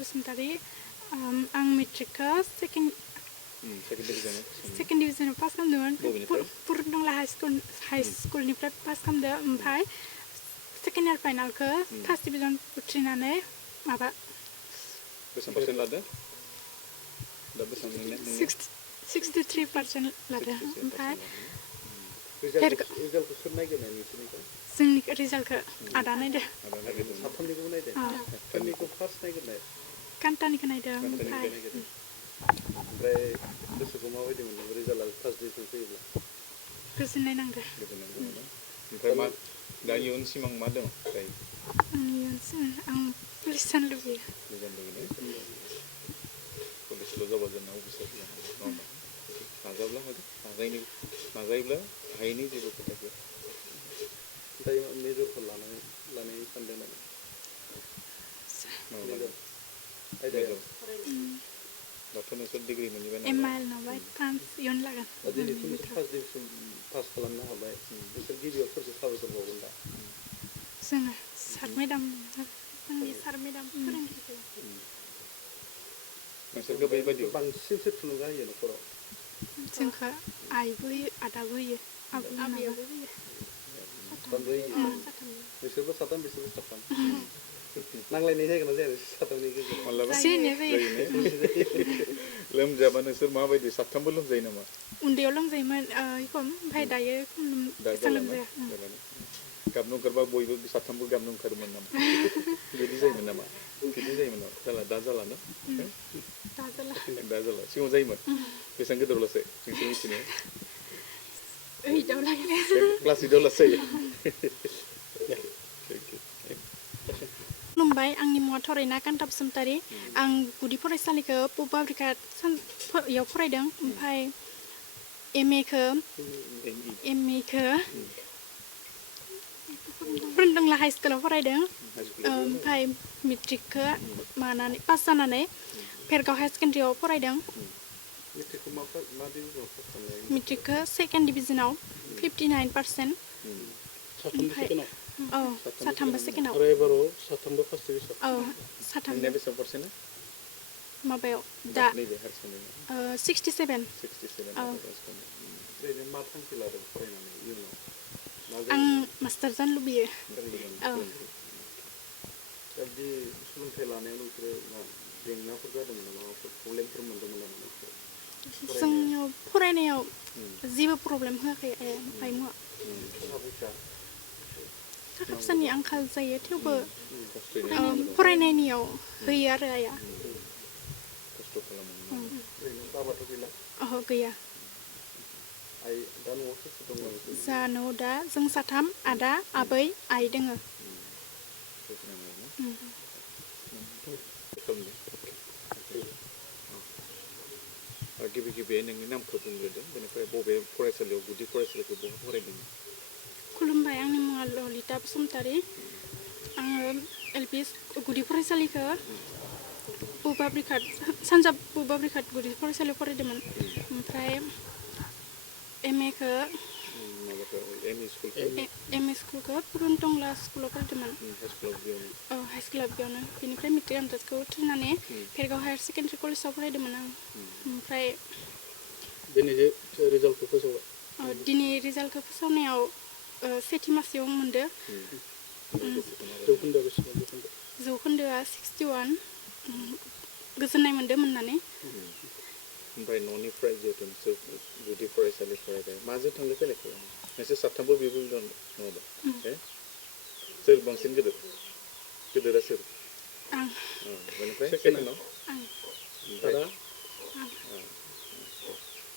बसुमतारी आं मेट्रिकखौ second डिभिजनाव pass खालामदोंमोन पुरुनदंला high स्कुलनिफ्राय पास खालामदों ओमफ्राय सेकेन्ड इयार फाइनालखौ फार्स्ट डिभिजन उथ्रिनानै माबा बेसेबां पार्सेन्ट लादो दा बेसेबां नोंनिया 63% लादो ओमफ्राय रिजाल्टखौ सोर नायगोरनाय नोंसोरनिखौ जोंनि रिजाल्टखौ आदा नायदो साथामनिखौबो नायदो सोरनिखौ फार्स्ट नायगोरनाय कान्टानिखौ नायदो ओमफ्राय गोसोखौ माबायदि मोनदों रिजाल्टआ फार्स्ट डिभिजन फैयोब्ला गोजोननाय नांदो ओमफ्राय मा दा इयुन सिमां मा दं दायो आंनि इयुन सिमां आं पुलिस जानो लुबैयो पुलिसल' जाबा जोंना अफिसार जानो नङा होमबा नाजाब्ला हागोन नाजायोब्ला हायैनि जेबो खोथा गैया दायो मेजरखौ लानाय सानदों नामा दाथ' नोंसोर डिग्रि मोनहैबाय एमआइएल नालाय एडभान्स इयुन लागोन दिनैथ' नोंसोर फार्स्ट डिभिजन पास खालामनो हाबाय नोंसोर गिबियाव सोरखौ साबायखर बावगोन दा जोङो सार मेडाम जोंनि सार मेडाम फोरोंगिरिखौ नोंसोरखौ बेबायदि बांसिनसो थुलुंगा होयो न'खराव जोंखौ आइबो होयो आदाबो होयो आबैयाबो होयो बिसोरबो साथाम बिसोरबो साथाम नांलायनाय जायगोन ना जाया साथामनि गेजेराव लोमजाबा नोंसोर माबायदि साथामबो लोमजायो नामा उन्दैयाव लोमजायोमोन खम ओमफ्राय दायो एसेबां लोमजाया गाबनो ओंखारबा बयबो साथामबो गाबनो ओंखारोमोन नामा बिदि जायोमोन नामा जाला दा जाला ना दा जाला सिगाङाव जायोमोन बेसेबां गोदोरल'सै नोंसोर मिथिनाया क्लास 8 लासै खुलुमबाय आंनि मुङा थरायना कान्ता बसुमतारी आं गुदि फरायसालिखौ पुब बाब्रिकायाव फरायदों ओमफ्राय एमएखौ पुरुनदंला हाई स्कुलाव फरायदों ओमफ्राय मेट्रिकखौ पास जानानै भेरगाव हायार सेकेन्डारियाव फरायदों मेट्रिकखौ सेकेन्ड डिभिजनाव 59% ओमफ्राय साथामबो सेकेन्डआव साथामबो फार्स्ट डिभिजन साथामबो बेसेबां पार्सेन्ट माबायाव दा 67 ओरैनो मा थांखि लादों फरायनानै इयुनाव आं मास्टार जानो लुबैयो दा बिदि सोलोंथाइ लानायाव नोंसोरो जेंनाफोर जादोंमोन नामा माबाफोर प्रब्लेमफोर मोन्दोंमोन नामा नोंसोरो जोंनियाव फरायनायाव जेबो प्रब्लेम होआखै आइमुआ थाखा फैसानि आंखाल जायो थेवबो फरायनायनियाव होयो आरो आइया खस्थ' खालामो ओरैनो बाबाथ' गैला ओहो गैया दा न'आव सोर सोर दङ जा न'आव दा जों साथाम आदा आबै आइ दोङो गिबि गिबियै नोंनि नामखौ बुंग्रोदो बेनिफ्राय बबे फरायसालियाव गुदि फरायसालिखौ बहा फरायदों खुलुमबाय आंनि मुङा ललिता बसुमतारी आङो एलपि गुदि फरायसालिखौ सानजा पुब बाब्रिकाट गुदि फरायसालियाव फरायदोंमोन ओमफ्राय एमएखौ एम इ स्कुलखौ पुरुनदंला स्कुलाव फरायदोंमोन हाई स्कुलाव बेयावनो बेनिफ्राय मेट्रिक आनजादखौ उथ्रिनानै भेरगाव हायार सेकेन्डारि कलेजाव फरायदोंमोन आं ओमफ्राय दिनै रिजाल्टखौ फोसावबाय दिनै रिजाल्टखौ फोसावनायाव सेथि मासियाव मोनदो जौखोन्दोआ 61 गोजोननाय मोनदों मोननानै ओमफ्राय न'निफ्राय जिहेतु नोंसोर गुदि फरायसालि फरायबाय माजों थांलाय फैलाय खालामो नोंसोर साथामबो बेबो नङाबा सोर बांसिन गिदिरा सोर बेनिफ्राय सेकेन्डआव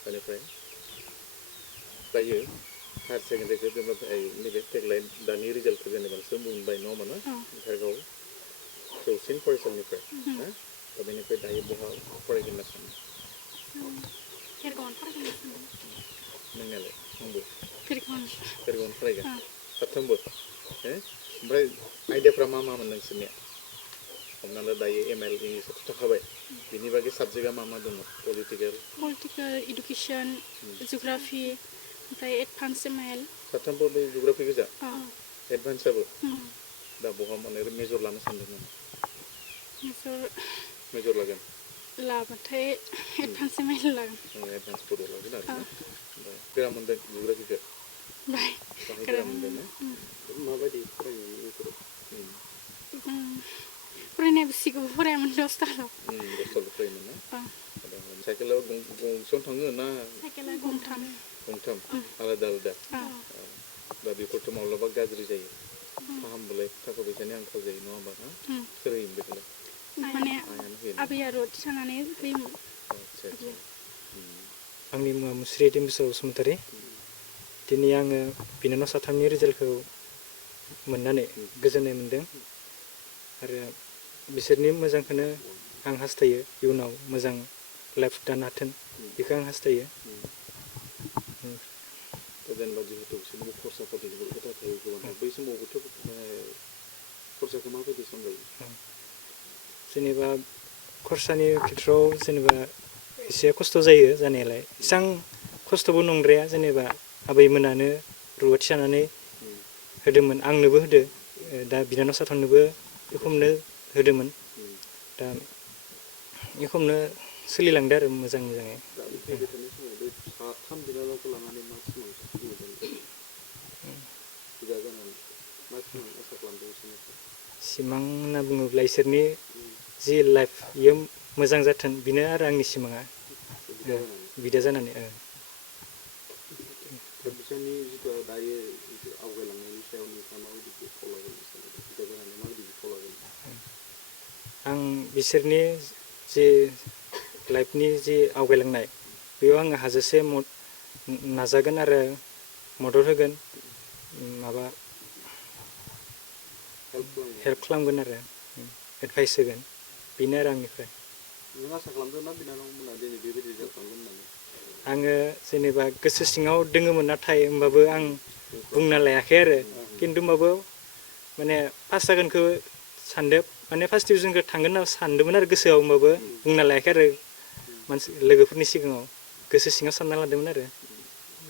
बेनिफ्राय दायो हायार सेकेन्डारिखौ जेनेबा नैबे देग्लाय दानि रिजाल्टखौ जेनेबा नोंसोर मोनबाय नङा होमबा ना भेरगाव जौसिन फरायसालिनिफ्राय दा बेनिफ्राय दायो बहा फरायगोन होनना सानो नोंनियालाय आंबो भेरगावनो फरायगोन साथामबो ओमफ्राय आयदाफ्रा मा मामोन नोंसोरनिया हमना ला दायो एमएल इंलिसावथ' थाखाबाय बिनि बागै साबजेक्टआ मा दङ पलिटिकेल इडुकेसन जिअग्राफि ओमफ्राय एडभान्स एमएल साथामबो बे जिअग्राफि गोजा एडभान्सआबो दा बहा माने मेजर लानो सानदों नामा मेजर मेजर लागोन लाबाथाय एडभान्स एमआइल लागोन एडभान्स बड' लागोन आरो ना ओमफ्राय गोरा मोनदों जिअ'ग्राफिखौ बाहाय गोरा मोनदों ना माबायदि फरायोमोन बेफोराव फरायनाया बेसेखौबो फरायामोन 10थाल' 10थाल' फरायोमोन ना साइकेलाव गंसेयावनो थाङो ना साइकेला गंथाम आलादा आलादा दा बेफोरथ' माब्लाबा गाज्रि जायो फाहामबालाय थाखा फैसानि आंखाल जायो नङा होमबा ना सोर होयोमोन बेखौलाय माने आबैया रुवाथि थानानै होयोमोन आदसा आंनि मुङा मुस्रि दिम्बुसा बसुमतारी दिनै आङो बिनानाव साथामनि रिजाल्टखौ मोननानै गोजोननाय मोन्दों आरो बिसोरनि मोजांखौनो आं हास्थायो इयुनाव मोजां लाइफ दानो हाथों बेखौ आं हास्थायो जेनेबा जिहेतु बिसोरनिबो खरसा पातिनिबो खोथा थायो गोबां बै समावबोथ' खरसाखौ माबायदि सामलायो जेनेबा खरसानि खेथ्रआव जेनेबा एसे खस्थ' जायो जानायालाय एसेबां खस्थ'बो नंद्राया जेनेबा आबैमोनानो रुवाथि जानानै होदोंमोन आंनोबो होदो दा बिनानाव साथामनोबो एखमनो होदोंमोन दा एखमनो सोलिलांदो आरो मोजाङै दा फैबाय थानाय समाव बे साथाम बिनानावखौ लानानै मा सिमां नुदों बिदा जानानै मा सिमां आसा खालामदों बिसोरनिफ्राय सिमां होनना बुङोब्ला इसोरनि जि लाइफ इयो मोजां जाथों बेनो आरो आंनि सिमाङा बिदा जानानै दा बिसोरनि जिथु दायो जिथु आवगायलांनायनि सायाव नोंथाङा माबायदि बिफाव लागोन बिदा जानानै माबायदि बिफाव लागोन आं बिसोरनि जे लाइफनि जि आवगायलांनाय बेयाव आङो हाजासे नाजागोन आरो मदद होगोन माबा हेल्प खालामगोन आरो एडभाइस होगोन बेनो आरो आंनिफ्राय नों आसा खालामदों ना बिनानावमोना दिनै बेबायदि रिजाल्ट खालामगोन होननानै आङो जेनेबा गोसो सिङाव दोङोमोन नाथाय होमबाबो आं बुंना लायाखै आरो खिन्थु होमबाबो माने पास जागोनखौ सानदों माने फार्स्ट डिभिजनखौ थांगोन होनना सानदोंमोन आरो गोसोआव होमबाबो बुंना लायाखै आरो मानसि लोगोफोरनि सिगाङाव गोसो सिङाव सानना लादोंमोन आरो